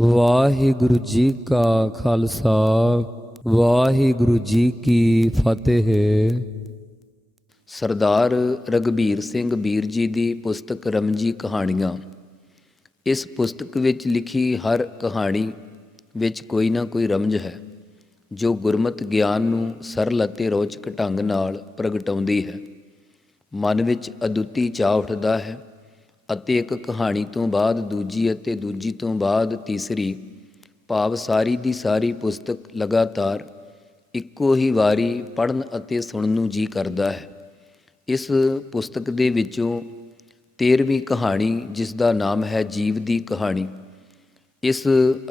ਵਾਹਿਗੁਰੂ ਜੀ ਕਾ ਖਾਲਸਾ, ਵਾਹਿਗੁਰੂ ਜੀ ਕੀ ਫਤਿਹ। ਸਰਦਾਰ ਰਗਬੀਰ ਸਿੰਘ ਬੀਰ ਜੀ ਦੀ ਪੁਸਤਕ ਰਮਜੀ ਕਹਾਣੀਆਂ। ਇਸ ਪੁਸਤਕ ਵਿੱਚ ਲਿਖੀ ਹਰ ਕਹਾਣੀ ਵਿੱਚ ਕੋਈ ਨਾ ਕੋਈ ਰਮਜ ਹੈ, ਜੋ ਗੁਰਮਤ ਗਿਆਨ ਨੂੰ ਸਰਲ ਅਤੇ ਰੋਚਕ ਢੰਗ ਨਾਲ ਪ੍ਰਗਟਾਉਂਦੀ ਹੈ। ਮਨ ਵਿੱਚ ਅਦੁੱਤੀ ਚਾਹ ਉੱਠਦਾ ਹੈ ਅਤੇ ਇੱਕ ਕਹਾਣੀ ਤੋਂ ਬਾਅਦ ਦੂਜੀ ਅਤੇ ਦੂਜੀ ਤੋਂ ਬਾਅਦ ਤੀਸਰੀ, ਭਾਵ ਸਾਰੀ ਦੀ ਸਾਰੀ ਪੁਸਤਕ ਲਗਾਤਾਰ ਇੱਕੋ ਹੀ ਵਾਰੀ ਪੜਨ ਅਤੇ ਸੁਣਨ ਨੂੰ ਜੀ ਕਰਦਾ ਹੈ। ਇਸ ਪੁਸਤਕ ਦੇ ਵਿੱਚੋਂ 13ਵੀਂ ਕਹਾਣੀ, ਜਿਸ ਦਾ ਨਾਮ ਹੈ ਜੀਵ ਦੀ ਕਹਾਣੀ। ਇਸ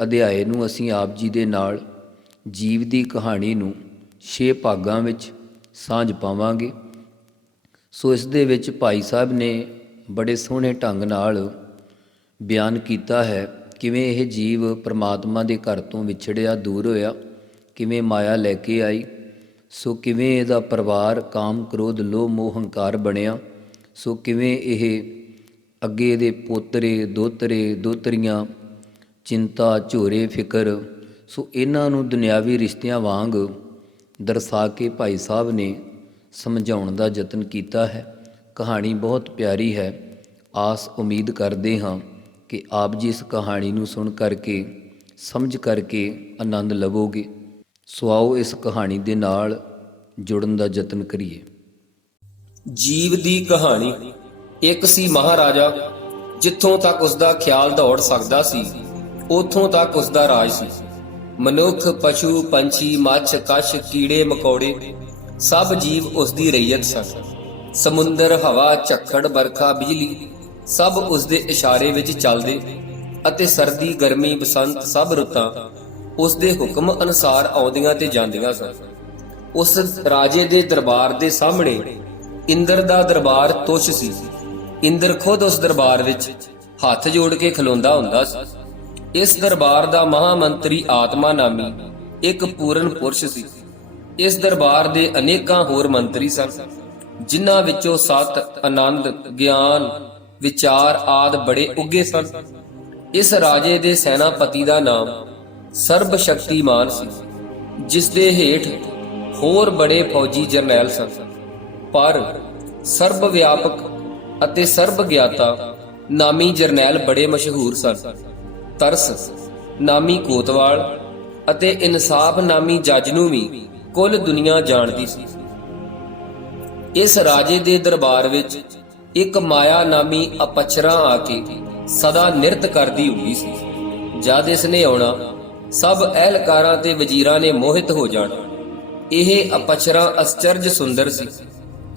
ਅਧਿਆਏ ਨੂੰ ਅਸੀਂ ਆਪ ਜੀ ਦੇ ਨਾਲ ਜੀਵ ਦੀ ਕਹਾਣੀ ਨੂੰ 6 ਭਾਗਾਂ ਵਿੱਚ ਸਾਂਝ ਪਾਵਾਂਗੇ। ਸੋ ਇਸ ਦੇ ਵਿੱਚ ਭਾਈ ਸਾਹਿਬ ਨੇ ਬੜੇ ਸੋਹਣੇ ਢੰਗ ਨਾਲ ਬਿਆਨ ਕੀਤਾ ਹੈ, ਕਿਵੇਂ ਇਹ ਜੀਵ ਪ੍ਰਮਾਤਮਾ ਦੇ ਘਰ ਤੋਂ ਵਿਛੜਿਆ, ਦੂਰ ਹੋਇਆ, ਕਿਵੇਂ ਮਾਇਆ ਲੈ ਕੇ ਆਈ, ਸੋ ਕਿਵੇਂ ਇਹਦਾ ਪਰਿਵਾਰ ਕਾਮ ਕ੍ਰੋਧ, ਲੋਭ, ਮੋਹ, ਹੰਕਾਰ ਬਣਿਆ, ਸੋ ਕਿਵੇਂ ਇਹ ਅੱਗੇ ਇਹਦੇ ਪੋਤਰੇ, ਦੋਤਰੇ, ਦੋਤਰੀਆਂ, ਚਿੰਤਾ, ਝੋਰੇ, ਫਿਕਰ, ਸੋ ਇਹਨਾਂ ਨੂੰ ਦੁਨਿਆਵੀ ਰਿਸ਼ਤਿਆਂ ਵਾਂਗ ਦਰਸਾ ਕੇ ਭਾਈ ਸਾਹਿਬ ਨੇ ਸਮਝਾਉਣ ਦਾ ਯਤਨ ਕੀਤਾ ਹੈ। ਕਹਾਣੀ ਬਹੁਤ ਪਿਆਰੀ ਹੈ। ਆਸ ਉਮੀਦ ਕਰਦੇ ਹਾਂ ਕਿ ਆਪ ਜੀ ਇਸ ਕਹਾਣੀ ਨੂੰ ਸੁਣ ਕਰਕੇ, ਸਮਝ ਕਰਕੇ ਆਨੰਦ ਲਵੋਗੇ। ਸੋ ਆਓ ਇਸ ਕਹਾਣੀ ਦੇ ਨਾਲ ਜੁੜਨ ਦਾ ਯਤਨ ਕਰੀਏ। ਜੀਵ ਦੀ ਕਹਾਣੀ। ਇੱਕ ਸੀ ਮਹਾਰਾਜਾ, ਜਿੱਥੋਂ ਤੱਕ ਉਸ ਦਾ ਖਿਆਲ ਦੌੜ ਸਕਦਾ ਸੀ, ਉਥੋਂ ਤੱਕ ਉਸ ਦਾ ਰਾਜ ਸੀ। ਮਨੁੱਖ, ਪਸ਼ੂ, ਪੰਛੀ, ਮੱਛ ਕਛ ਕੀੜੇ, ਮਕੌੜੇ, ਸਭ ਜੀਵ ਉਸ ਦੀ ਰਈਅਤ ਸਨ। ਸਮੁੰਦਰ, ਹਵਾ, ਝੱਖੜ ਬਰਖਾ ਬਿਜਲੀ ਸਭ ਉਸ ਦੇ ਇਸ਼ਾਰੇ ਵਿੱਚ ਚੱਲਦੇ ਅਤੇ ਸਰਦੀ, ਗਰਮੀ, ਬਸੰਤ ਸਭ ਰੁੱਤਾਂ ਉਸ ਦੇ ਹੁਕਮ ਅਨੁਸਾਰ ਆਉਂਦੀਆਂ ਤੇ ਜਾਂਦੀਆਂ ਸਨ। ਉਸ ਰਾਜੇ ਦੇ ਦਰਬਾਰ ਦੇ ਸਾਹਮਣੇ ਇੰਦਰ ਦਾ ਦਰਬਾਰ ਤੁਸ਼ ਸੀ। ਇੰਦਰ ਖੁਦ ਉਸ ਦਰਬਾਰ ਵਿੱਚ ਹੱਥ ਜੋੜ ਕੇ ਖਲੋਂਦਾ ਹੁੰਦਾ ਸੀ। ਇਸ ਦਰਬਾਰ ਦਾ ਮਹਾਮੰਤਰੀ ਆਤਮਾ ਨਾਮੀ ਇੱਕ ਪੂਰਨ ਪੁਰਸ਼ ਸੀ। ਇਸ ਦਰਬਾਰ ਦੇ ਅਨੇਕਾਂ ਹੋਰ ਮੰਤਰੀ ਸਨ, ਜਿਨ੍ਹਾਂ ਵਿੱਚੋਂ ਸਤ ਆਨੰਦ, ਗਿਆਨ ਵਿਚਾਰ ਆਦ ਬੜੇ ਉੱਗੇ ਸਨ। ਇਸ ਰਾਜੇ ਦੇ ਸੈਨਾਪਤੀ ਦਾ ਨਾਮ ਸਰਬ ਸ਼ਕਤੀਮਾਨ ਸੀ ਜਿਸ ਦੇ ਹੇਠ ਹੋਰ ਬੜੇ ਫੌਜੀ ਜਰਨੈਲ ਸਨ। ਪਰ ਸਰਬ ਵਿਆਪਕ ਅਤੇ ਸਰਬ ਗਿਆਤਾ ਨਾਮੀ ਜਰਨੈਲ ਬੜੇ ਮਸ਼ਹੂਰ ਸਨ। ਤਰਸ ਨਾਮੀ ਕੋਤਵਾਲ ਅਤੇ ਇਨਸਾਫ ਨਾਮੀ ਜੱਜ ਨੂੰ ਵੀ ਕੁੱਲ ਦੁਨੀਆ ਜਾਣਦੀ ਸੀ। ਇਸ ਰਾਜੇ ਦੇ ਦਰਬਾਰ ਵਿੱਚ ਇੱਕ ਮਾਇਆ ਨਾਮੀ ਅਪਚਰਾ ਆ ਕੇ ਸਦਾ ਨਿਰਤ ਕਰਦੀ ਹੁੰਦੀ ਸੀ। ਜਦ ਇਸ ਨੇ ਆਉਣਾ, ਸਭ ਅਹਿਲਕਾਰਾਂ ਤੇ ਵਜ਼ੀਰਾਂ ਨੇ ਮੋਹਿਤ ਹੋ ਜਾਣਾ। ਇਹ ਅਪਚਰਾ ਅਸਚਰਜ ਸੁੰਦਰ ਸੀ।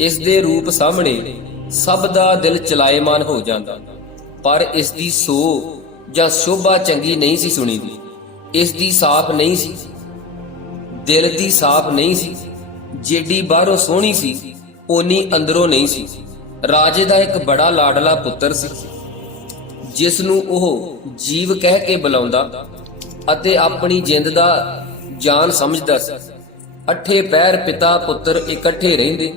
ਇਸ ਦੇ ਰੂਪ ਸਾਹਮਣੇ ਸਭ ਦਾ ਦਿਲ ਚਲਾਏਮਾਨ ਹੋ ਜਾਂਦਾ। ਪਰ ਇਸ ਦੀ ਸੋ ਜਾਂ ਸ਼ੋਭਾ ਚੰਗੀ ਨਹੀਂ ਸੀ ਸੁਣੀਦੀ। ਇਸ ਦੀ ਸਾਫ਼ ਨਹੀਂ ਸੀ। ਦਿਲ ਦੀ ਸਾਫ਼ ਨਹੀਂ ਸੀ। ਜੇਡੀ ਬਾਹਰੋਂ ਸੋਹਣੀ ਸੀ, ਓਨੀ ਅੰਦਰੋਂ ਨਹੀਂ ਸੀ। ਰਾਜੇ ਦਾ ਇੱਕ ਬੜਾ ਲਾਡਲਾ ਪੁੱਤਰ ਸੀ ਜਿਸ ਨੂੰ ਉਹ ਜੀਵ ਕਹਿ ਕੇ ਬੁਲਾਉਂਦਾ ਅਤੇ ਆਪਣੀ ਜਿੰਦ ਦਾ ਜਾਨ ਸਮਝਦਾ ਸੀ। ਅੱਠੇ ਪੈਰ ਪਿਤਾ ਪੁੱਤਰ ਇਕੱਠੇ ਰਹਿੰਦੇ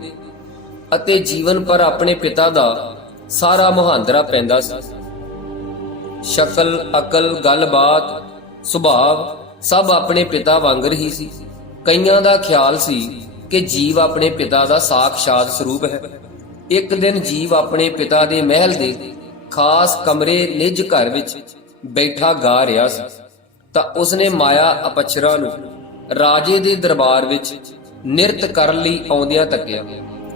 ਅਤੇ ਜੀਵਨ ਪਰ ਆਪਣੇ ਪਿਤਾ ਦਾ ਸਾਰਾ ਮੁਹਾਂਦਰਾ ਪੈਂਦਾ ਸੀ। ਸ਼ਕਲ, ਅਕਲ, ਗੱਲਬਾਤ, ਸੁਭਾਅ ਸਭ ਆਪਣੇ ਪਿਤਾ ਵਾਂਗਰ ਹੀ ਸੀ। ਕਈਆਂ ਦਾ ਖਿਆਲ ਸੀ ਕਿ ਜੀਵ ਆਪਣੇ ਪਿਤਾ ਦਾ ਸਾਖਸ਼ਾਤ ਸਰੂਪ ਹੈ। ਇੱਕ ਦਿਨ ਜੀਵ ਆਪਣੇ ਪਿਤਾ ਦੇ ਮਹਿਲ ਦੇ ਖਾਸ ਕਮਰੇ ਨਿੱਜ ਘਰ ਵਿੱਚ ਬੈਠਾ ਗਾ ਰਿਹਾ ਸੀ। ਤਾਂ ਉਸਨੇ ਮਾਇਆ ਅਪਚਰਾ ਨੂੰ ਰਾਜੇ ਦੇ ਦਰਬਾਰ ਵਿੱਚ ਨਿਰਤ ਕਰਨ ਲਈ ਆਉਂਦਿਆਂ ਤੱਕਿਆ।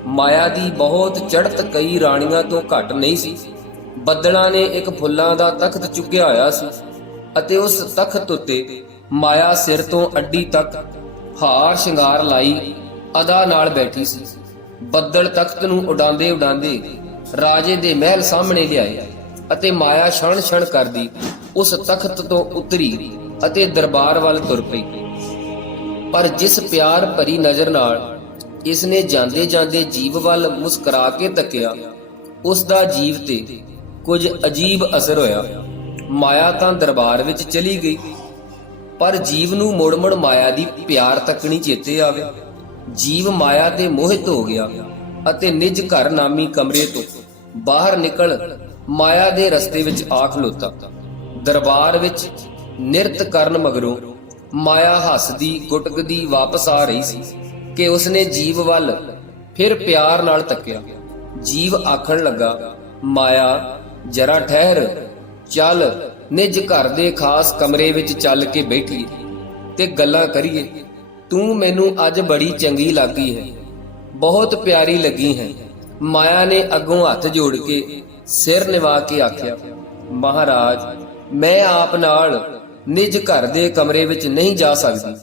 ਮਾਇਆ ਦੀ ਬਹੁਤ ਚੜ੍ਹਤ ਕਈ ਰਾਣੀਆਂ ਤੋਂ ਘੱਟ ਨਹੀਂ ਸੀ। ਬੱਦਲਾਂ ਨੇ ਇੱਕ ਫੁੱਲਾਂ ਦਾ ਤਖਤ ਚੁੱਕਿਆ ਹੋਇਆ ਸੀ ਅਤੇ ਉਸ ਤਖਤ ਉੱਤੇ ਮਾਇਆ ਸਿਰ ਤੋਂ ਅੱਡੀ ਤੱਕ ਹਾਰ ਸ਼ਿੰਗਾਰ ਲਾਈ ਅਦਾ ਨਾਲ ਬੈਠੀ ਸੀ। ਬੱਦਲ ਤਖਤ ਨੂੰ ਉਡਾਉਂਦੇ ਉਡਾਉਂਦੇ ਰਾਜੇ ਦੇ ਮਹਿਲ ਸਾਹਮਣੇ ਲਿਆਏ ਅਤੇ ਮਾਇਆ ਛਣ ਛਣ ਕਰਦੀ ਉਸ ਤਖਤ ਤੋਂ ਉਤਰੀ ਅਤੇ ਦਰਬਾਰ ਵੱਲ ਤੁਰ ਪਈ। ਪਰ ਜਿਸ ਪਿਆਰ ਭਰੀ ਨਜ਼ਰ ਨਾਲ ਇਸ ਨੇ ਜਾਂਦੇ ਜਾਂਦੇ ਜੀਵ ਵੱਲ ਮੁਸਕਰਾ ਕੇ ਤੱਕਿਆ, ਉਸ ਦਾ ਜੀਵ ਤੇ ਕੁਝ ਅਜੀਬ ਅਸਰ ਹੋਇਆ। ਮਾਇਆ ਤਾਂ ਦਰਬਾਰ ਵਿੱਚ ਚਲੀ ਗਈ, ਪਰ ਜੀਵ ਨੂੰ ਮੁੜ-ਮੁੜ ਮਾਇਆ ਦੀ ਪਿਆਰ ਤੱਕਣੀ ਚੇਤੇ ਆਵੇ। ਜੀਵ ਮਾਇਆ ਤੇ ਮੋਹਿਤ ਹੋ ਗਿਆ ਅਤੇ ਨਿਜ ਘਰ ਨਾਮੀ ਕਮਰੇ ਤੋਂ ਬਾਹਰ ਨਿਕਲ ਮਾਇਆ ਦੇ ਰਸਤੇ ਵਿੱਚ ਆ ਖਲੋਤਾ। ਦਰਬਾਰ ਵਿੱਚ ਨਿਰਤ ਕਰਨ ਮਗਰੋਂ ਮਾਇਆ ਹੱਸਦੀ, ਗੁਟਕਦੀ ਵਾਪਸ ਆ ਰਹੀ ਸੀ ਕਿ ਉਸਨੇ ਜੀਵ ਵੱਲ ਫਿਰ ਪਿਆਰ ਨਾਲ ਤੱਕਿਆ। ਜੀਵ ਆਖਣ ਲੱਗਾ, ਮਾਇਆ, ਜਰਾ ਠਹਿਰ, ਚੱਲ, ਨਿਜ ਘਰ ਦੇ ਖਾਸ ਕਮਰੇ ਵਿੱਚ ਚੱਲ ਕੇ ਬੈਠੀਏ ਤੇ ਗੱਲਾਂ ਕਰੀਏ। ਤੂੰ ਮੈਨੂੰ ਅੱਜ ਬੜੀ ਚੰਗੀ ਲੱਗੀ ਹੈ। ਬਹੁਤ ਪਿਆਰੀ ਲੱਗੀ ਹੈ। ਮਾਇਆ ਨੇ ਅੱਗੋਂ ਹੱਥ ਜੋੜ ਕੇ ਸਿਰ ਨਿਵਾ ਕੇ ਆਖਿਆ, ਮਹਾਰਾਜ, ਮੈਂ ਆਪ ਨਾਲ ਨਿਜ ਘਰ ਦੇ ਕਮਰੇ ਵਿੱਚ ਨਹੀਂ ਜਾ ਸਕਦੀ।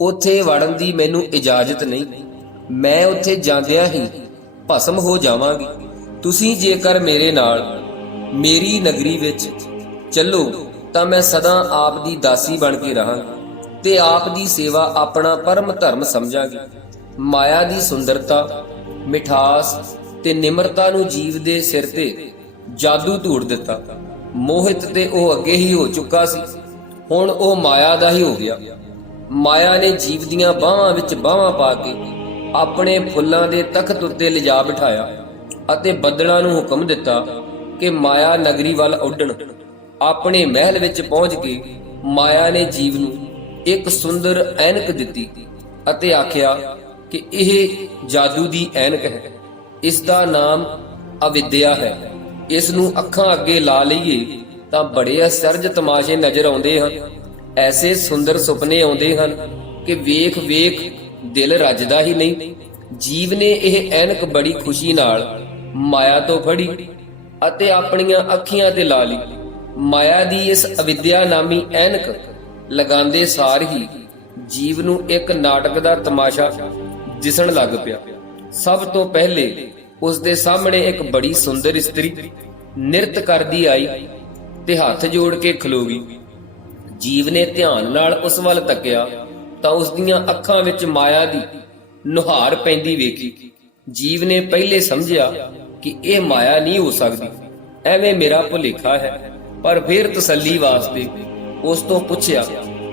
ਉੱਥੇ ਵੜਨ ਦੀ ਮੈਨੂੰ ਇਜਾਜ਼ਤ ਨਹੀਂ। ਮੈਂ ਉੱਥੇ ਜਾਂਦਿਆਂ ਹੀ ਭਸਮ ਹੋ ਜਾਵਾਂਗੀ। ਤੁਸੀਂ ਜੇਕਰ ਮੇਰੇ ਨਾਲ ਮੇਰੀ ਨਗਰੀ ਵਿੱਚ ਚੱਲੋ, ਤਾਂ ਮੈਂ ਸਦਾ ਆਪ ਦੀ ਦਾਸੀ ਬਣ ਕੇ ਰਹਾਂਗੀ। ਤੇ ਆਪ ਦੀ ਸੇਵਾ ਆਪਣਾ ਪਰਮ ਧਰਮ ਸਮਝਾਂਗੀ। ਮਾਇਆ ਦੀ ਸੁੰਦਰਤਾ, ਮਿਠਾਸ ਤੇ ਨਿਮਰਤਾ ਨੂੰ ਜੀਵ ਦੇ ਸਿਰ ਤੇ ਜਾਦੂ ਧੂੜ ਦਿੱਤਾ। ਮੋਹਿਤ ਤੇ ਉਹ ਅੱਗੇ ਹੀ ਹੋ ਚੁੱਕਾ ਸੀ। ਹੁਣ ਉਹ ਮਾਇਆ ਦਾ ਹੀ ਹੋ ਗਿਆ। ਮਾਇਆ ਨੇ ਜੀਵ ਦੀਆਂ ਬਾਹਾਂ ਵਿੱਚ ਬਾਹਾਂ ਪਾ ਕੇ ਆਪਣੇ ਫੁੱਲਾਂ ਦੇ ਤਖਤ ਉੱਤੇ ਲਿਜਾ ਬਿਠਾਇਆ ਅਤੇ ਬੱਦਲਾਂ ਨੂੰ ਹੁਕਮ ਦਿੱਤਾ ਕਿ ਮਾਇਆ ਨਗਰੀ ਵੱਲ ਉੱਡਣ। ਆਪਣੇ ਮਹਿਲ ਵਿੱਚ ਪਹੁੰਚ ਕੇ ਮਾਇਆ ਨੇ ਜੀਵ ਨੂੰ ਇੱਕ ਸੁੰਦਰ ਐਨਕ ਦਿੱਤੀ ਅਤੇ ਆਖਿਆ ਕਿ ਇਹ ਜਾਦੂ ਦੀ ਐਨਕ ਹੈ। ਇਸ ਦਾ ਨਾਮ ਅਵਿਦਿਆ ਹੈ। ਇਸ ਨੂੰ ਅੱਖਾਂ ਅੱਗੇ ਲਾ ਲਈਏ ਤਾਂ ਬੜੇ ਅਸਰਜ ਤਮਾਸ਼ੇ ਨਜ਼ਰ ਆਉਂਦੇ ਹਨ। ਐਸੇ ਸੁੰਦਰ ਸੁਪਨੇ ਆਉਂਦੇ ਹਨ ਕਿ ਵੇਖ ਵੇਖ ਦਿਲ ਰੱਜਦਾ ਹੀ ਨਹੀਂ। ਜੀਵ ਨੇ ਇਹ ਐਨਕ ਬੜੀ ਖੁਸ਼ੀ ਨਾਲ ਮਾਇਆ ਤੋਂ ਫੜੀ ਅਤੇ ਆਪਣੀਆਂ ਅੱਖੀਆਂ ਤੇ ਲਾ ਲਈ। ਮਾਇਆ ਦੀ ਇਸ ਅਵਿਦਿਆ ਨਾਮੀ ਐਨਕ ਲਗਾਉਂਦੇ ਸਾਰ ਹੀ ਜੀਵ ਨੂੰ ਇੱਕ ਨਾਟਕ ਦਾ ਤਮਾਸ਼ਾ ਦਿਸਣ ਲੱਗ ਪਿਆ। ਸਭ ਤੋਂ ਪਹਿਲੇ ਉਸ ਦੇ ਸਾਹਮਣੇ ਇੱਕ ਬੜੀ ਸੁੰਦਰ ਇਸਤਰੀ ਨਿਰਤ ਕਰਦੀ ਆਈ ਤੇ ਹੱਥ ਜੋੜ ਕੇ ਖਲੋ ਗਈ। ਜੀਵ ਨੇ ਧਿਆਨ ਨਾਲ ਉਸ ਵੱਲ ਤੱਕਿਆ ਤਾਂ ਉਸ ਦੀਆਂ ਅੱਖਾਂ ਵਿੱਚ ਮਾਇਆ ਦੀ ਨੁਹਾਰ ਪੈਂਦੀ ਵੇਖੀ। ਜੀਵ ਨੇ ਪਹਿਲੇ ਸਮਝਿਆ ਕਿ ਇਹ ਮਾਇਆ ਨਹੀਂ ਹੋ ਸਕਦੀ। ਐਵੇਂ ਮੇਰਾ ਭੁਲੇਖਾ ਹੈ, ਪਰ ਫਿਰ ਤਸੱਲੀ ਵਾਸਤੇ ਉਸ ਤੋਂ ਪੁੱਛਿਆ,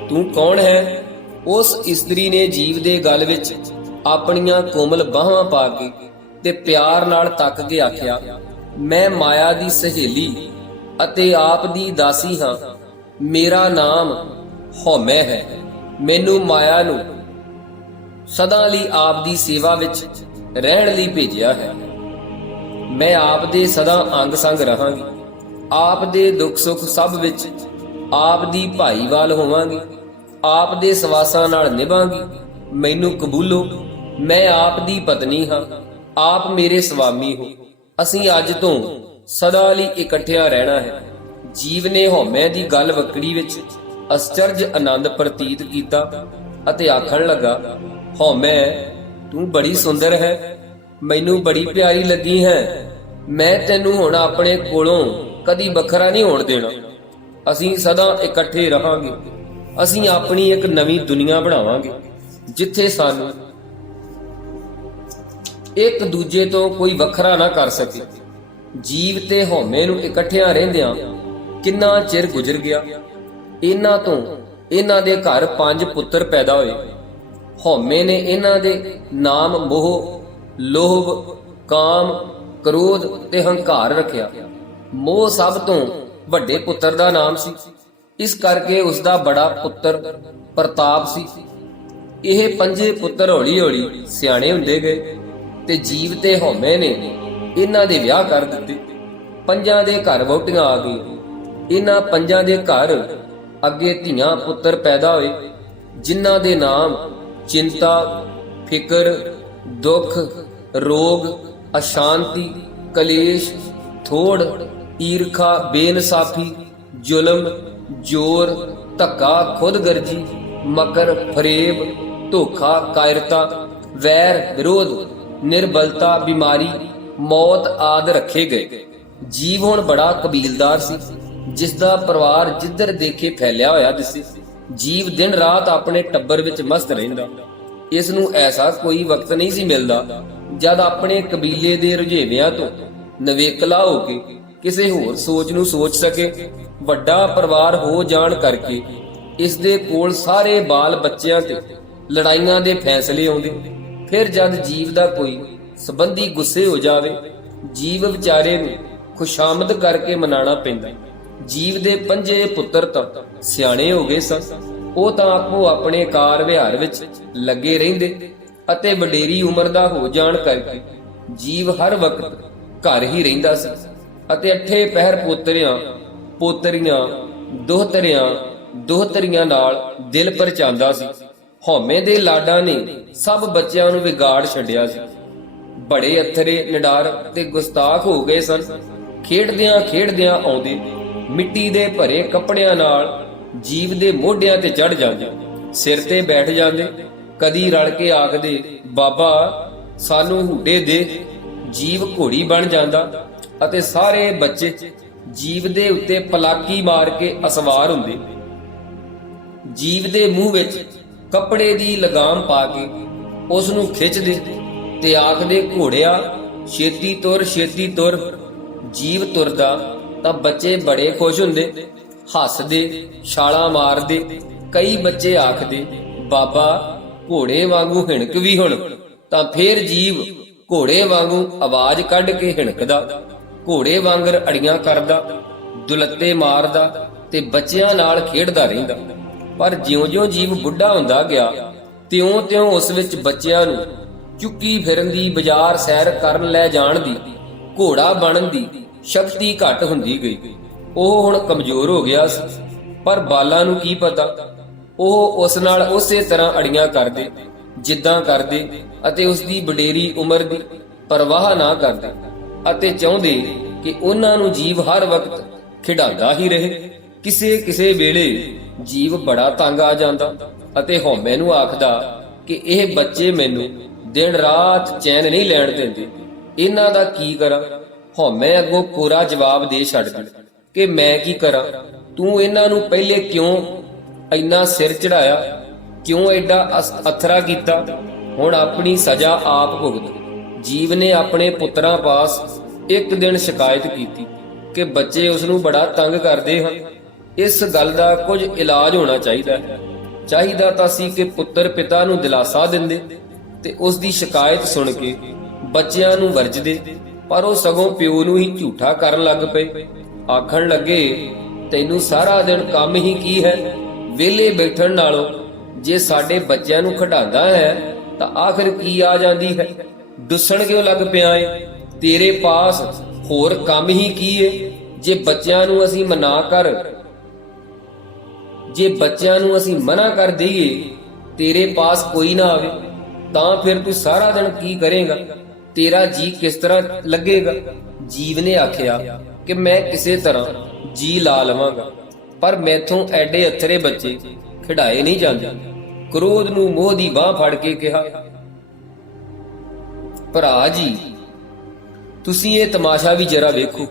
ਤੂੰ ਕੌਣ ਹੈ? ਉਸ ਇਸਤਰੀ ਨੇ ਜੀਵ ਦੇ ਗਲ ਵਿੱਚ ਆਪਣੀਆਂ ਕੋਮਲ ਬਾਹਾਂ ਪਾ ਕੇ ਤੇ ਪਿਆਰ ਨਾਲ ਤੱਕ ਕੇ ਆਖਿਆ, ਮੈਂ ਮਾਇਆ ਦੀ ਸਹੇਲੀ ਅਤੇ ਆਪ ਦੀ ਦਾਸੀ ਹਾਂ। ਮੇਰਾ ਨਾਮ ਹਉਮੈ ਹੈ। ਮੈਨੂੰ ਮਾਇਆ ਨੂੰ ਸਦਾ ਲਈ ਆਪ ਦੀ ਸੇਵਾ ਵਿੱਚ ਰਹਿਣ ਲਈ ਭੇਜਿਆ ਹੈ। ਮੈਂ ਆਪ ਦੇ ਸਦਾ ਅੰਗ ਸੰਗ ਰਹਾਂਗੀ। ਆਪ ਦੇ ਦੁੱਖ ਸੁੱਖ ਸਭ ਵਿੱਚ ਆਪ ਦੀ ਭਾਈਵਾਲ ਹੋਵਾਂਗੀ, ਆਪ ਦੇ ਸਵਾਸਾਂ ਨਾਲ ਨਿਭਾਂਗੀ, ਮੈਨੂੰ ਕਬੂਲੋ, ਮੈਂ ਆਪ ਦੀ ਪਤਨੀ ਹਾਂ, ਆਪ ਮੇਰੇ ਸਵਾਮੀ ਹੋ। ਅਸੀਂ ਅੱਜ ਤੋਂ ਸਦਾ ਲਈ ਇਕੱਠਿਆਂ ਰਹਿਣਾ ਹੈ। ਜੀਵ ਨੇ ਹਉਮੈ ਦੀ ਗੱਲ ਵਕੜੀ ਵਿੱਚ ਅਸਚਰਜ ਆਨੰਦ ਪ੍ਰਤੀਤ ਕੀਤਾ ਅਤੇ ਆਖਣ ਲੱਗਾ, ਹਉਮੈ, ਤੂੰ ਬੜੀ ਸੁੰਦਰ ਹੈ, ਮੈਨੂੰ ਬੜੀ ਪਿਆਰੀ ਲੱਗੀ ਹੈ। ਮੈਂ ਤੈਨੂੰ ਹੁਣ ਆਪਣੇ ਕੋਲੋਂ ਕਦੀ ਵੱਖਰਾ ਨਹੀਂ ਹੋਣ ਦੇਣਾ। ਅਸੀਂ ਸਦਾ ਇਕੱਠੇ ਰਹਾਂਗੇ। ਅਸੀਂ ਆਪਣੀ ਇੱਕ ਨਵੀਂ ਦੁਨੀਆ ਬਣਾਵਾਂਗੇ, ਜਿੱਥੇ ਸਾਨੂੰ ਇੱਕ ਦੂਜੇ ਤੋਂ ਕੋਈ ਵੱਖਰਾ ਨਾ ਕਰ ਸਕੇ। ਜੀਵ ਤੇ ਹਉਮੈ ਨੂੰ ਇਕੱਠਿਆਂ ਰਹਿੰਦਿਆਂ ਕਿੰਨਾ ਚਿਰ ਗੁਜ਼ਰ ਗਿਆ? ਇਹਨਾਂ ਤੋਂ ਇਹਨਾਂ ਦੇ ਘਰ ਪੰਜ ਪੁੱਤਰ ਪੈਦਾ ਹੋਏ। ਹਉਮੈ ਨੇ ਇਹਨਾਂ ਦੇ ਨਾਮ ਮੋਹ, ਲੋਭ, ਕਾਮ, ਕ੍ਰੋਧ ਤੇ ਹੰਕਾਰ ਰੱਖਿਆ। ਮੋਹ ਸਭ ਤੋਂ ਵੱਡੇ ਪੁੱਤਰ ਦਾ ਨਾਮ ਸੀ। ਇਸ ਕਰਕੇ ਉਸ ਦਾ ਬੜਾ ਪੁੱਤਰ ਪ੍ਰਤਾਪ ਸੀ। ਇਹ ਪੰਜੇ ਪੁੱਤਰ ਹੌਲੀ ਹੌਲੀ ਸਿਆਣੇ ਹੁੰਦੇ ਗਏ ਤੇ ਜੀਵ ਤੇ ਹਉਮੈ ਨੇ ਇਹਨਾਂ ਦੇ ਵਿਆਹ ਕਰ ਦਿੱਤੇ। ਪੰਜਾਂ ਦੇ ਘਰ ਵਹੁਟੀਆਂ ਆ ਗਈ ਇਹਨਾਂ ਪੰਜਾਂ ਦੇ ਘਰ ਅੱਗੇ ਧੀਆਂ ਪੁੱਤਰ ਪੈਦਾ ਹੋਏ, ਜਿਨ੍ਹਾਂ ਦੇ ਨਾਮ ਚਿੰਤਾ, ਫਿਕਰ, ਦੁੱਖ, ਰੋਗ, ਅਸ਼ਾਂਤੀ, ਕਲੇਸ਼, ਥੋੜ ਈਰਖਾ ਬੇਨਸਾਫੀ ਜ਼ੁਲਮ, ਜੋਰ, ਧੱਕਾ, ਖੁਦਗਰਜੀ, ਮਕਰ, ਫਰੇਬ, ਧੋਖਾ, ਕਾਇਰਤਾ, ਵੈਰ, ਵਿਰੋਧ, ਨਿਰਬਲਤਾ, ਬਿਮਾਰੀ, ਮੌਤ ਆਦ ਰੱਖੇ ਗਏ। ਜੀਵ ਹੁਣ ਬੜਾ ਕਬੀਲਦਾਰ ਸੀ। ਜਿਸ ਦਾ ਪਰਿਵਾਰ ਜਿੱਧਰ ਦੇਖੇ ਫੈਲਿਆ ਹੋਇਆ ਦਿਸੇ ਜੀਵ ਦਿਨ ਰਾਤ ਆਪਣੇ ਟੱਬਰ ਵਿੱਚ ਮਸਤ ਰਹਿੰਦਾ। ਇਸ ਨੂੰ ਐਸਾ ਕੋਈ ਵਕਤ ਨਹੀਂ ਸੀ ਮਿਲਦਾ ਜਦ ਆਪਣੇ ਕਬੀਲੇ ਦੇ ਰੁਝੇਵਿਆਂ ਤੋਂ ਨਵੇਕਲਾ ਹੋ ਕੇ ਕਿਸੇ ਹੋਰ ਸੋਚ ਨੂੰ ਸੋਚ ਸਕੇ, ਵੱਡਾ ਪਰਿਵਾਰ ਹੋ ਜਾਣ ਕਰਕੇ ਇਸ ਦੇ ਕੋਲ ਸਾਰੇ ਬਾਲ ਬੱਚਿਆਂ ਤੇ ਲੜਾਈਆਂ ਦੇ ਫੈਸਲੇ ਆਉਂਦੇ। ਫਿਰ ਜਦ ਜੀਵ ਦਾ ਕੋਈ ਸੰਬੰਧੀ ਗੁੱਸੇ ਹੋ ਜਾਵੇ, ਜੀਵ ਵਿਚਾਰੇ ਨੂੰ ਖੁਸ਼ਾਮਦ ਕਰਕੇ ਮਨਾਣਾ ਪੈਂਦਾ। ਜੀਵ ਦੇ ਪੰਜੇ ਪੁੱਤਰ ਤਾਂ ਸਿਆਣੇ ਹੋ ਗਏ ਸਨ। ਉਹ ਤਾਂ ਆਪੋ ਆਪਣੇ ਕਾਰ ਵਿਹਾਰ ਵਿੱਚ ਲੱਗੇ ਰਹਿੰਦੇ ਅਤੇ ਵਡੇਰੀ ਉਮਰ ਦਾ ਹੋ ਜਾਣ ਕਰਕੇ ਜੀਵ ਹਰ ਵਕਤ ਘਰ ਹੀ ਰਹਿੰਦਾ ਸੀ। ਅਤੇ ਅੱਠੇ ਪਹਿਰ ਪੋਤਰਿਆਂ, ਪੋਤਰੀਆਂ, ਦੋਹਤਰਿਆਂ, ਦੋਹਤਰੀਆਂ ਨਾਲ ਦਿਲ ਪਰਚਾਂਦਾ ਸੀ। ਹਉਮੈ ਦੇ ਲਾਡਾਂ ਨੇ ਸਭ ਬੱਚਿਆਂ ਨੂੰ ਵਿਗਾੜ ਛੱਡਿਆ ਸੀ। ਬੜੇ ਅਥਰੇ, ਨਿਡਰ ਤੇ ਗੁਸਤਾਖ ਹੋ ਗਏ ਸਨ। ਖੇਡਦਿਆਂ ਖੇਡਦਿਆਂ ਆਉਂਦੇ ਮਿੱਟੀ ਦੇ ਭਰੇ ਕੱਪੜਿਆਂ ਨਾਲ ਜੀਵ ਦੇ ਮੋਢਿਆਂ ਤੇ ਚੜ ਜਾਂਦੇ। ਸਿਰ ਤੇ ਬੈਠ ਜਾਂਦੇ। ਕਦੀ ਰਲ ਕੇ ਆਖਦੇ, ਬਾਬਾ, ਸਾਨੂੰ ਹੂਟੇ ਦੇ। ਜੀਵ ਘੋੜੀ ਬਣ ਜਾਂਦਾ। ਅਤੇ ਸਾਰੇ ਬੱਚੇ ਜੀਵ ਦੇ ਉੱਤੇ ਪਲਾਕੀ ਮਾਰ ਕੇ ਅਸਵਾਰ ਹੁੰਦੇ। ਜੀਵ ਦੇ ਮੂੰਹ ਵਿੱਚ ਕੱਪੜੇ ਦੀ ਲਗਾਮ ਪਾ ਕੇ ਉਸ ਨੂੰ ਖਿੱਚਦੇ ਤੇ ਆਖਦੇ, ਘੋੜਿਆ, ਛੇਤੀ ਤੁਰ ਛੇਤੀ ਤੁਰ। ਜੀਵ ਤੁਰਦਾ ਤਾਂ ਬੱਚੇ ਬੜੇ ਖੁਸ਼ ਹੁੰਦੇ, ਹੱਸਦੇ, ਛਾਲਾਂ ਮਾਰਦੇ। ਕਈ ਬੱਚੇ ਆਖਦੇ, ਬਾਬਾ, ਘੋੜੇ ਵਾਂਗੂ ਹਿਣਕ ਵੀ ਹੁਣ। ਤਾਂ ਫੇਰ ਜੀਵ ਘੋੜੇ ਵਾਂਗੂ ਆਵਾਜ਼ ਕੱਢ ਕੇ ਹਿਣਕਦਾ। ਘੋੜੇ ਵਾਂਗਰ ਅੜੀਆਂ ਕਰਦਾ, ਦੁਲੱਤੇ ਮਾਰਦਾ ਤੇ ਬੱਚਿਆਂ ਨਾਲ ਖੇਡਦਾ ਰਹਿੰਦਾ। ਪਰ ਜਿਉਂ-ਜਿਉਂ ਜੀਵ ਬੁੱਢਾ ਹੁੰਦਾ ਗਿਆ, ਤਿਉਂ-ਤਿਉਂ ਉਸ ਵਿੱਚ ਬੱਚਿਆਂ ਨੂੰ ਚੁੱਕੀ ਫਿਰਨ ਦੀ ਬਾਜ਼ਾਰ ਸੈਰ ਕਰਨ ਲੈ ਜਾਣ ਦੀ, ਘੋੜਾ ਬਣਨ ਦੀ ਸ਼ਕਤੀ ਘਟ ਹੁੰਦੀ ਗਈ। ਉਹ ਹੁਣ ਕਮਜ਼ੋਰ ਹੋ ਗਿਆ ਸੀ, ਪਰ ਬਾਲਾਂ ਨੂੰ ਕੀ ਪਤਾ? ਉਹ ਉਸ ਨਾਲ ਉਸੇ ਤਰ੍ਹਾਂ ਅੜੀਆਂ ਕਰਦੇ, ਜਿੱਦਾਂ ਕਰਦੇ ਅਤੇ ਉਸ ਦੀ ਵਡੇਰੀ ਉਮਰ ਦੀ ਪਰਵਾਹ ਨਾ ਕਰਦੇ। ਅਤੇ ਚਾਹੁੰਦੇ ਕਿ ਉਹਨਾਂ ਨੂੰ ਜੀਵ ਹਰ ਵਕਤ ਖਿਡਾਉਂਦਾ ਹੀ ਰਹੇ। ਕਿਸੇ ਕਿਸੇ ਵੇਲੇ ਜੀਵ ਬੜਾ ਤੰਗ ਆ ਜਾਂਦਾ ਅਤੇ ਹਉਮੈ ਨੂੰ ਆਖਦਾ ਕਿ ਇਹ ਬੱਚੇ ਮੈਨੂੰ ਦਿਨ ਰਾਤ ਚੈਨ ਨਹੀਂ ਲੈਣ ਦਿੰਦੇ। ਇਹਨਾਂ ਦਾ ਕੀ ਕਰਾਂ? ਹਉਮੈ ਅੱਗੋਂ ਕੋਰਾ ਜਵਾਬ ਦੇ ਛੱਡਦੀ ਕਿ ਮੈਂ ਕੀ ਕਰਾਂ? ਤੂੰ ਇਹਨਾਂ ਨੂੰ ਪਹਿਲੇ ਕਿਉਂ ਇੰਨਾ ਸਿਰ ਚੜਾਇਆ ਕਿਉਂ ਐਡਾ ਅਸ- ਅਥਰਾ ਕੀਤਾ? ਹੁਣ ਆਪਣੀ ਸਜ਼ਾ ਆਪ ਭੁਗਤ। ਜੀਵ ਨੇ ਆਪਣੇ ਪੁੱਤਰਾਂ ਪਾਸ ਇੱਕ ਦਿਨ ਸ਼ਿਕਾਇਤ ਕੀਤੀ ਕਿ ਬੱਚੇ ਉਸ ਨੂੰ ਬੜਾ ਤੰਗ ਕਰਦੇ ਹਨ। ਇਸ ਗੱਲ ਦਾ ਕੁਝ ਇਲਾਜ ਹੋਣਾ ਚਾਹੀਦਾ ਹੈ। ਚਾਹੀਦਾ ਤਾਂ ਸੀ ਕਿ ਪੁੱਤਰ ਪਿਤਾ ਨੂੰ ਦਿਲਾਸਾ ਦਿੰਦੇ ਤੇ ਉਸ ਦੀ ਸ਼ਿਕਾਇਤ ਸੁਣ ਕੇ ਬੱਚਿਆਂ ਨੂੰ ਵਰਜਦੇ, ਪਰ ਉਹ ਸਗੋਂ ਪਿਓ ਨੂੰ ਹੀ ਝੂਠਾ ਕਰਨ ਲੱਗ ਪਏ। ਆਖਣ ਲੱਗੇ, ਤੈਨੂੰ ਸਾਰਾ ਦਿਨ ਕੰਮ ਹੀ ਕੀ ਹੈ? ਵਿਹਲੇ ਬੈਠਣ ਨਾਲੋਂ ਜੇ ਸਾਡੇ ਬੱਚਿਆਂ ਨੂੰ ਖਿਡਾਉਂਦਾ ਹੈ, ਤਾਂ ਆਖਰ ਕੀ ਆ ਜਾਂਦੀ ਹੈ? ਦੁੱਸਣ ਕਿਉਂ ਲੱਗ ਪਿਆ ਏ? ਤੇਰੇ ਪਾਸ ਹੋਰ ਕੰਮ ਹੀ ਕੀ ਏ? ਜੇ ਬੱਚਿਆਂ ਨੂੰ ਅਸੀਂ ਮਨਾ ਕਰ, ਜੇ ਬੱਚਿਆਂ ਨੂੰ ਅਸੀਂ ਮਨਾ ਕਰ ਦਈਏ, ਤੇਰੇ ਪਾਸ ਕੋਈ ਨਾ ਆਵੇ, ਤਾਂ ਫਿਰ ਤੂੰ ਸਾਰਾ ਦਿਨ ਕੀ ਕਰੇਗਾ? ਤੇਰਾ ਜੀ ਕਿਸ ਤਰ੍ਹਾਂ ਲੱਗੇਗਾ? ਜੀਵ ਨੇ ਆਖਿਆ ਕਿ ਮੈਂ ਕਿਸੇ ਤਰ੍ਹਾਂ ਜੀ ਲਾ ਲਵਾਂਗਾ, ਪਰ ਮੈਥੋਂ ਐਡੇ ਅਥਰੇ ਬੱਚੇ ਖਿਡਾਏ ਨਹੀਂ ਜਾਂਦੇ। ਕ੍ਰੋਧ ਨੂੰ ਮੋਹ ਦੀ ਬਾਹ ਫੜ ਕੇ ਕਿਹਾ ਭਰਾ ਜੀ, ਤੁਸੀਂ ਇਹ ਤਮਾਸ਼ਾ ਵੀ ਜਰਾ ਵੇਖੋ।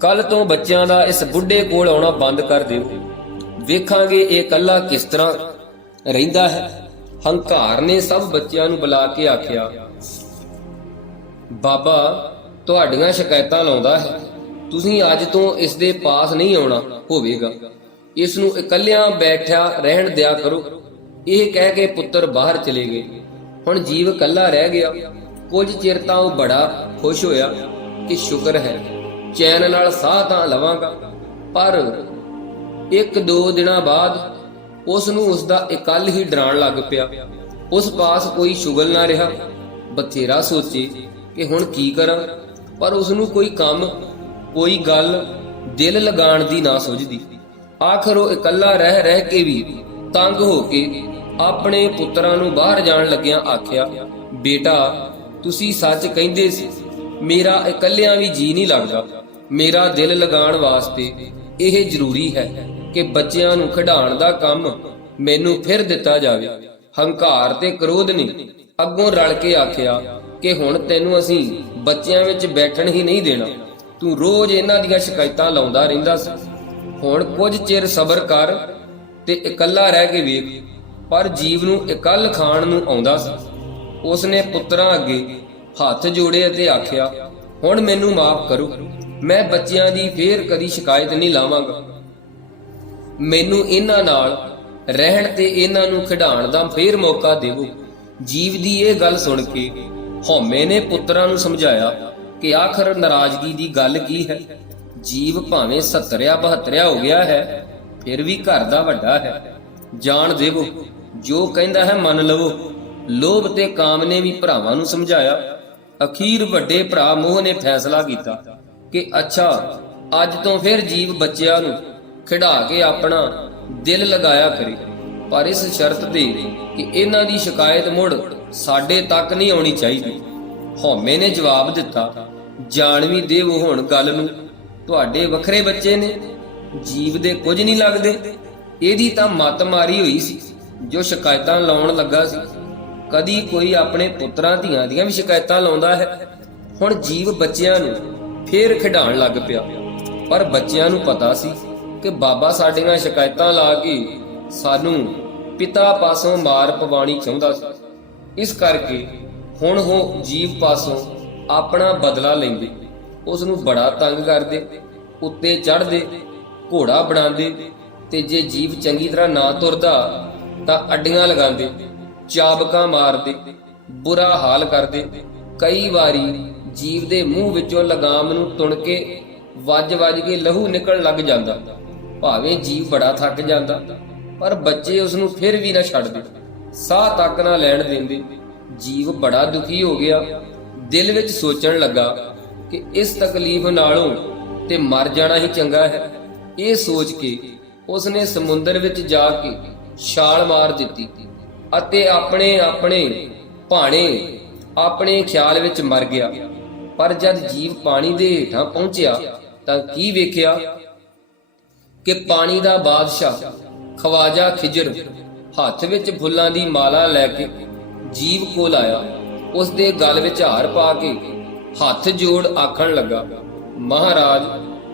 ਕੱਲ ਤੋਂ ਬੱਚਿਆਂ ਦਾ ਇਸ ਬੁੱਢੇ ਕੋਲ ਆਉਣਾ ਬੰਦ ਕਰ ਦਿਓ। ਵੇਖਾਂਗੇ ਇਹ ਕੱਲਾ ਕਿਸ ਤਰ੍ਹਾਂ ਰਹਿੰਦਾ ਹੈ। ਹੰਕਾਰ ਨੇ ਸਭ ਬੱਚਿਆਂ ਨੂੰ ਬੁਲਾ ਕੇ ਆਖਿਆ, ਬਾਬਾ, ਤੁਹਾਡੀਆਂ ਸ਼ਿਕਾਇਤਾਂ ਲਾਉਂਦਾ ਹੈ। ਤੁਸੀਂ ਅੱਜ ਤੋਂ ਇਸ ਦੇ ਪਾਸ ਨਹੀਂ ਆਉਣਾ ਹੋਵੇਗਾ। ਇਸ ਨੂੰ ਇਕੱਲਿਆਂ ਬੈਠਿਆ ਰਹਿਣ ਦਿਆ ਕਰੋ। ਇਹ ਕਹਿ ਕੇ ਪੁੱਤਰ ਬਾਹਰ ਚਲੇ ਗਏ। ਹੁਣ ਜੀਵ ਇਕੱਲਾ ਰਹਿ ਗਿਆ। ਕੁਝ ਚਿਰ ਤਾਂ ਉਹ ਬੜਾ ਖੁਸ਼ ਹੋਇਆ ਕਿ ਸ਼ੁਕਰ ਹੈ, ਚੈਨ ਨਾਲ ਸਾਹ ਤਾਂ ਲਵਾਂਗਾ। ਪਰ ਇੱਕ ਦੋ ਦਿਨਾਂ ਬਾਅਦ ਉਸ ਨੂੰ ਉਸ ਦਾ ਇਕੱਲ ਹੀ ਡਰਾਣ ਲੱਗ ਪਿਆ। ਉਸ ਪਾਸ ਕੋਈ ਸ਼ੁਗਲ ਨਾ ਰਿਹਾ। ਬਥੇਰਾ ਸੋਚੇ ਕਿ ਹੁਣ ਕੀ ਕਰਾਂ, ਪਰ ਉਸ ਨੂੰ ਕੋਈ ਕੰਮ, ਕੋਈ ਗੱਲ ਦਿਲ ਲਗਾਉਣ ਦੀ ਨਾ ਸੁਝਦੀ। ਆਖਰ ਉਹ ਇਕੱਲਾ ਰਹਿ ਰਹਿ ਕੇ ਵੀ ਤੰਗ ਹੋ ਕੇ ਆਪਣੇ ਪੁੱਤਰਾਂ ਨੂੰ ਬਾਹਰ ਜਾਣ ਲੱਗਿਆਂ ਆਖਿਆ, ਬੇਟਾ ਤੁਸੀਂ ਸੱਚ ਕਹਿੰਦੇ ਸੀ, ਮੇਰਾ ਇਕੱਲਿਆਂ ਵੀ ਜੀ ਨਹੀਂ ਲੱਗਦਾ। ਮੇਰਾ ਦਿਲ ਲਗਾਉਣ ਵਾਸਤੇ ਇਹ ਜ਼ਰੂਰੀ ਹੈ ਕਿ ਬੱਚਿਆਂ ਨੂੰ ਖਿਡਾਉਣ ਦਾ ਕੰਮ ਮੈਨੂੰ ਫਿਰ ਦਿੱਤਾ ਜਾਵੇ। ਹੰਕਾਰ ਤੇ ਕ੍ਰੋਧ ਨੇ ਅੱਗੋਂ ਰਲ ਕੇ ਆਖਿਆ ਕਿ ਹੁਣ ਤੈਨੂੰ ਅਸੀਂ ਬੱਚਿਆਂ ਵਿੱਚ ਬੈਠਣ ਹੀ ਨਹੀਂ ਦੇਣਾ। ਤੂੰ ਰੋਜ਼ ਇਹਨਾਂ ਦੀਆਂ ਸ਼ਿਕਾਇਤਾਂ ਲਾਉਂਦਾ ਰਹਿੰਦਾ ਸੀ। ਹੁਣ ਕੁਝ ਚਿਰ ਸਬਰ ਕਰ ਤੇ ਇਕੱਲਾ ਰਹਿ ਕੇ ਵੇਖ, ਪਰ ਜੀਵ ਨੂੰ ਇਕੱਲ ਖਾਣ ਨੂੰ ਆਉਂਦਾ ਸੀ। ਉਸਨੇ ਪੁੱਤਰਾਂ ਅੱਗੇ ਹੱਥ ਜੋੜੇ ਅਤੇ ਆਖਿਆ, ਹੁਣ ਮੈਨੂੰ ਮਾਫ ਕਰੋ। ਮੈਂ ਬੱਚਿਆਂ ਦੀ ਫੇਰ ਕਦੀ ਸ਼ਿਕਾਇਤ ਨਹੀਂ ਲਾਵਾਂਗਾ। ਮੈਨੂੰ ਇਹਨਾਂ ਨਾਲ ਰਹਿਣ ਤੇ ਇਹਨਾਂ ਨੂੰ ਖਿਡਾਉਣ ਦਾ ਫੇਰ ਮੌਕਾ ਦੇਵੋ। ਜੀਵ ਦੀ ਇਹ ਗੱਲ ਸੁਣ ਕੇ ਹਉਮੈ ਨੇ ਪੁੱਤਰਾਂ ਨੂੰ ਸਮਝਾਇਆ ਕਿ ਆਖਰ ਨਾਰਾਜ਼ਗੀ ਦੀ ਗੱਲ ਕੀ ਹੈ। ਜੀਵ ਭਾਵੇਂ 70 72 ਹੋ ਗਿਆ ਹੈ, ਫਿਰ ਵੀ ਘਰ ਦਾ ਵੱਡਾ ਹੈ। ਜਾਣ ਦੇਵੋ, ਜੋ ਕਹਿੰਦਾ ਹੈ ਮੰਨ ਲਵੋ। ਲੋਭ ਤੇ ਕਾਮ ਨੇ ਵੀ ਭਰਾਵਾਂ ਨੂੰ ਸਮਝਾਇਆ। ਅਖੀਰ ਵੱਡੇ ਭਰਾ ਮੋਹ ਨੇ ਫੈਸਲਾ ਕੀਤਾ ਕਿ ਅੱਛਾ, ਅੱਜ ਤੋਂ ਫਿਰ ਜੀਵ ਬੱਚਿਆਂ ਨੂੰ ਖਿਡਾ ਕੇ ਆਪਣਾ ਦਿਲ ਲਗਾਇਆ ਕਰੇ। ਪਰ ਇਸ ਸ਼ਰਤ ਤੇ ਕਿ ਇਹਨਾਂ ਦੀ ਸ਼ਿਕਾਇਤ ਮੁੜ ਸਾਡੇ ਤੱਕ ਨਹੀਂ ਆਉਣੀ ਚਾਹੀਦੀ। ਹਉਮੈ ਨੇ ਜਵਾਬ ਦਿੱਤਾ ਜਾਣਵੀ ਦੇਵ ਹੁਣ ਗੱਲ ਨੂੰ ਤੁਹਾਡੇ ਵੱਖਰੇ ਬੱਚੇ ਨੇ, ਜੀਵ ਦੇ ਕੁਝ ਨਹੀਂ ਲੱਗਦੇ। ਇਹਦੀ ਤਾਂ ਮੱਤ ਮਾਰੀ ਹੋਈ ਸੀ, ਜੋ ਸ਼ਿਕਾਇਤਾਂ ਲਾਉਣ ਲੱਗਾ ਸੀ। ਕਦੀ ਕੋਈ ਆਪਣੇ ਪੁੱਤਰਾਂ ਧੀਆਂ ਦੀਆਂ ਵੀ ਸ਼ਿਕਾਇਤਾਂ ਲਾਉਂਦਾ ਹੈ। ਹੁਣ ਜੀਵ ਬੱਚਿਆਂ ਨੂੰ ਫੇਰ ਖਿਡਾਉਣ ਲੱਗ ਪਿਆ। ਪਰ ਬੱਚਿਆਂ ਨੂੰ ਪਤਾ ਸੀ ਕਿ ਬਾਬਾ ਸਾਡੀਆਂ ਸ਼ਿਕਾਇਤਾਂ ਲਾ ਕੇ ਸਾਨੂੰ ਪਿਤਾ ਪਾਸੋਂ ਮਾਰ ਪਵਾਣੀ ਚਾਹੁੰਦਾ ਸੀ। ਇਸ ਕਰਕੇ ਹੁਣ ਉਹ ਜੀਵ ਪਾਸੋਂ ਆਪਣਾ ਬਦਲਾ ਲੈਂਦੇ। ਉਸ ਨੂੰ ਬੜਾ ਤੰਗ ਕਰਦੇ, ਉੱਤੇ ਚੜ੍ਹਦੇ, ਘੋੜਾ ਬਣਾਉਂਦੇ ਤੇ ਜੇ ਜੀਵ ਚੰਗੀ ਤਰ੍ਹਾਂ ਨਾ ਤੁਰਦਾ ਤਾਂ ਅੱਡੀਆਂ ਲਗਾਉਂਦੇ। ਚਾਬਕਾਂ ਮਾਰਦੇ, ਬੁਰਾ ਹਾਲ ਕਰਦੇ। ਕਈ ਵਾਰੀ ਜੀਵ ਦੇ ਮੂੰਹ ਵਿੱਚੋਂ ਲਗਾਮ ਨੂੰ ਤੁਣ ਕੇ ਵੱਜ-ਵੱਜ ਕੇ ਲਹੂ ਨਿਕਲਣ ਲੱਗ ਜਾਂਦਾ। ਭਾਵੇਂ ਜੀਵ ਬੜਾ ਥੱਕ ਜਾਂਦਾ, ਪਰ ਬੱਚੇ ਉਸ ਨੂੰ ਫਿਰ ਵੀ ਨਾ ਛੱਡਦੇ। ਸਾਹ ਤੱਕ ਨਾ ਲੈਣ ਦਿੰਦੇ। ਜੀਵ ਬੜਾ ਦੁਖੀ ਹੋ ਗਿਆ। ਦਿਲ ਵਿੱਚ ਸੋਚਣ ਲੱਗਾ ਕਿ ਇਸ ਤਕਲੀਫ ਨਾਲੋਂ ਤੇ ਮਰ ਜਾਣਾ ਹੀ ਚੰਗਾ ਹੈ। ਇਹ ਸੋਚ ਕੇ ਉਸਨੇ ਸਮੁੰਦਰ ਵਿੱਚ ਜਾ ਕੇ ਛਾਲ ਮਾਰ ਦਿੱਤੀ। ਅਤੇ ਆਪਣੇ ਆਪਣੇ ਭਾਣੇ ਆਪਣੇ ਖਿਆਲ ਵਿੱਚ ਮਰ ਗਿਆ। ਪਰ ਜਦ ਜੀਵ ਪਾਣੀ ਦੇ ਹੇਠਾਂ ਪਹੁੰਚਿਆ ਤਾਂ ਕੀ ਵੇਖਿਆ? ਕਿ ਪਾਣੀ ਦਾ ਬਾਦਸ਼ਾਹ ਖਵਾਜਾ ਖਿਜਰ ਹੱਥ ਵਿੱਚ ਫੁੱਲਾਂ ਦੀ ਮਾਲਾ ਲੈ ਕੇ ਜੀਵ ਕੋਲ ਆਇਆ। ਉਸ ਦੇ ਗਲ ਵਿੱਚ ਹਾਰ ਪਾ ਕੇ ਹੱਥ ਜੋੜ ਆਖਣ ਲੱਗਾ, ਮਹਾਰਾਜ,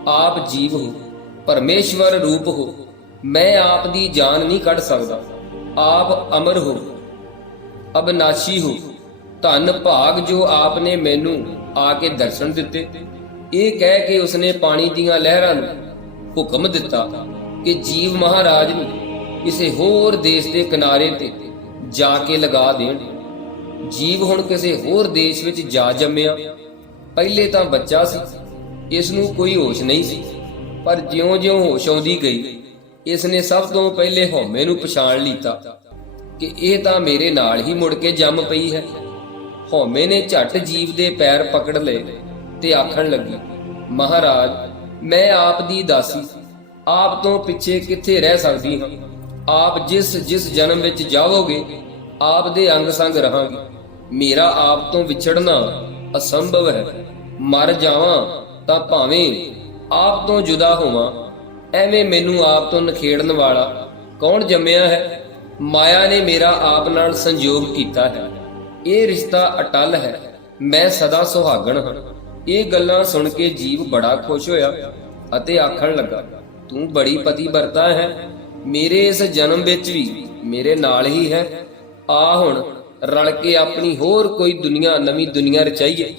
ਆਪ ਜੀਵ ਹੋ, ਪਰਮੇਸ਼ਵਰ ਰੂਪ ਹੋ। ਮੈਂ ਆਪ ਦੀ ਜਾਨ ਨਹੀਂ ਕੱਢ ਸਕਦਾ। ਆਪ ਅਮਰ ਹੋ, ਅਬਨਾਸ਼ੀ ਹੋ, ਧੰਨ ਭਾਗ ਜੋ ਆਪ ਨੇ ਮੈਨੂੰ ਆ ਕੇ ਦਰਸ਼ਨ ਦਿੱਤੇ। ਇਹ ਕਹਿ ਕੇ ਉਸਨੇ ਪਾਣੀ ਦੀਆਂ ਲਹਿਰਾਂ ਨੂੰ ਹੁਕਮ ਦਿੱਤਾ ਕਿ ਜੀਵ ਮਹਾਰਾਜ ਨੂੰ ਕਿਸੇ ਹੋਰ ਦੇਸ਼ ਦੇ ਕਿਨਾਰੇ ਤੇ ਜਾ ਕੇ ਲਗਾ ਦੇਣ। ਜੀਵ ਹੁਣ ਕਿਸੇ ਹੋਰ ਦੇਸ਼ ਵਿੱਚ ਜਾ ਜੰਮਿਆ। ਪਹਿਲੇ ਤਾਂ ਬੱਚਾ ਸੀ, ਇਸ ਨੂੰ ਕੋਈ ਹੋਸ਼ ਨਹੀਂ ਸੀ, ਪਰ ਜਿਉਂ-ਜਿਉਂ ਹੋਸ਼ ਆਉਂਦੀ ਗਈ ਇਸ ਨੇ ਸਭ ਤੋਂ ਪਹਿਲੇ ਹਉਮੈ ਨੂੰ ਪਛਾਣ ਲੀਤਾ ਕਿ ਇਹ ਤਾਂ ਮੇਰੇ ਨਾਲ ਹੀ ਮੁੜ ਕੇ ਜੰਮ ਪਈ ਹੈ। ਹਉਮੈ ਨੇ ਝੱਟ ਜੀਵ ਦੇ ਪੈਰ ਪਕੜ ਲਏ ਤੇ ਆਖਣ ਲੱਗੀ, ਮਹਾਰਾਜ, ਮੈਂ ਆਪ ਦੀ ਦਾਸੀ, ਆਪ ਤੋਂ ਪਿੱਛੇ ਕਿੱਥੇ ਰਹਿ ਸਕਦੀ ਹਾਂ? ਆਪ ਜਿਸ ਜਿਸ ਜਨਮ ਵਿੱਚ ਜਾਵੋਗੇ, ਆਪ ਦੇ ਅੰਗ ਸੰਗ ਰਹਾਂਗੀ। ਮੇਰਾ ਆਪ ਤੋਂ ਵਿਛੜਨਾ ਅਸੰਭਵ ਹੈ। ਮਰ ਜਾਵਾਂ ਤਾਂ ਭਾਵੇਂ ਆਪ ਤੋਂ ਜੁਦਾ ਹੋਵਾਂ। ਐਵੇਂ ਮੈਨੂੰ ਆਪ ਤੋਂ ਨਖੇੜਨ ਵਾਲਾ ਕੌਣ ਜੰਮਿਆ ਹੈ? ਮਾਇਆ ਨੇ ਮੇਰਾ ਆਪ ਨਾਲ ਸੰਯੋਗ ਕੀਤਾ ਹੈ। ਇਹ ਰਿਸ਼ਤਾ ਅਟਲ ਹੈ। ਮੈਂ ਸਦਾ ਸੁਹਾਗਣ ਹਾਂ। ਇਹ ਗੱਲਾਂ ਸੁਣ ਕੇ ਜੀਵ ਬੜਾ ਖੁਸ਼ ਹੋਇਆ ਅਤੇ ਆਖਣ ਲੱਗਾ, ਤੂੰ ਬੜੀ ਪਤੀ ਵਰਤਾ ਹੈ। ਮੇਰੇ ਇਸ ਜਨਮ ਵਿੱਚ ਵੀ ਮੇਰੇ ਨਾਲ ਹੀ ਹੈ। ਆ ਹੁਣ ਰਲ ਕੇ ਆਪਣੀ ਹੋਰ ਕੋਈ ਦੁਨੀਆ, ਨਵੀਂ ਦੁਨੀਆ ਰਚਾਈਏ।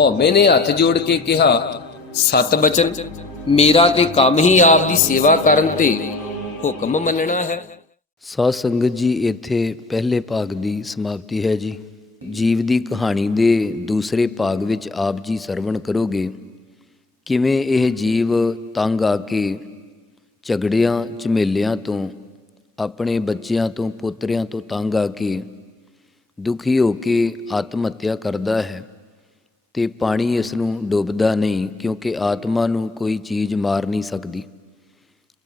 ਹਉਮੈ ਨੇ ਹੱਥ ਜੋੜ ਕੇ ਕਿਹਾ, ਸਤ ਬਚਨ। ਮੇਰਾ ਤੇ ਕੰਮ ਹੀ ਆਪ ਦੀ ਸੇਵਾ ਕਰਨ ਤੇ ਹੁਕਮ ਮੰਨਣਾ ਹੈ। ਸਾਧ ਸੰਗਤ ਜੀ, ਇੱਥੇ ਪਹਿਲੇ ਭਾਗ ਦੀ ਸਮਾਪਤੀ ਹੈ ਜੀ। ਜੀਵ ਦੀ ਕਹਾਣੀ ਦੇ ਦੂਸਰੇ ਭਾਗ ਵਿੱਚ ਆਪ ਜੀ ਸਰਵਣ ਕਰੋਗੇ। ਕਿਵੇਂ ਇਹ ਜੀਵ ਤੰਗ ਆ ਕੇ ਝਗੜਿਆਂ, ਝਮੇਲਿਆਂ ਤੋਂ, ਆਪਣੇ ਬੱਚਿਆਂ ਤੋਂ, ਪੋਤਰਿਆਂ ਤੋਂ ਤੰਗ ਆ ਕੇ ਦੁਖੀ ਹੋ ਕੇ ਆਤਮ ਹੱਤਿਆ ਕਰਦਾ ਹੈ। ਤੇ ਪਾਣੀ ਇਸ ਨੂੰ ਡੁੱਬਦਾ ਨਹੀਂ ਕਿਉਂਕਿ ਆਤਮਾ ਨੂੰ ਕੋਈ ਚੀਜ਼ ਮਾਰ ਨਹੀਂ ਸਕਦੀ।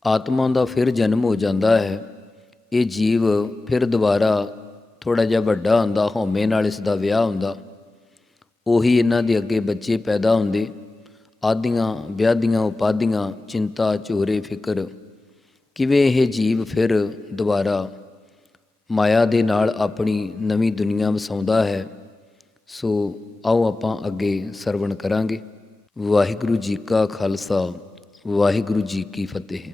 ਆਤਮਾ ਦਾ ਫਿਰ ਜਨਮ ਹੋ ਜਾਂਦਾ ਹੈ। ਇਹ ਜੀਵ ਫਿਰ ਦੁਬਾਰਾ ਥੋੜਾ ਜਿਹਾ ਵੱਡਾ ਹੁੰਦਾ, ਹਉਮੈ ਨਾਲ ਇਸ ਦਾ ਵਿਆਹ ਹੁੰਦਾ। ਉਹੀ ਇਹਨਾਂ ਦੇ ਅੱਗੇ ਬੱਚੇ ਪੈਦਾ ਹੁੰਦੇ। ਆਦੀਆਂ, ਵਿਆਦੀਆਂ, ਉਪਾਦੀਆਂ, ਚਿੰਤਾ, ਝੋਰੇ, ਫਿਕਰ। ਕਿਵੇਂ ਇਹ ਜੀਵ ਫਿਰ ਦੁਬਾਰਾ ਮਾਇਆ ਦੇ ਨਾਲ ਆਪਣੀ ਨਵੀਂ ਦੁਨੀਆ ਵਸਾਉਂਦਾ ਹੈ, ਸੋ ਆਓ ਆਪਾਂ ਅੱਗੇ ਸਰਵਣ ਕਰਾਂਗੇ। ਵਾਹਿਗੁਰੂ ਜੀ ਕਾ ਖਾਲਸਾ ਵਾਹਿਗੁਰੂ ਜੀ ਕੀ ਫਤਿਹ।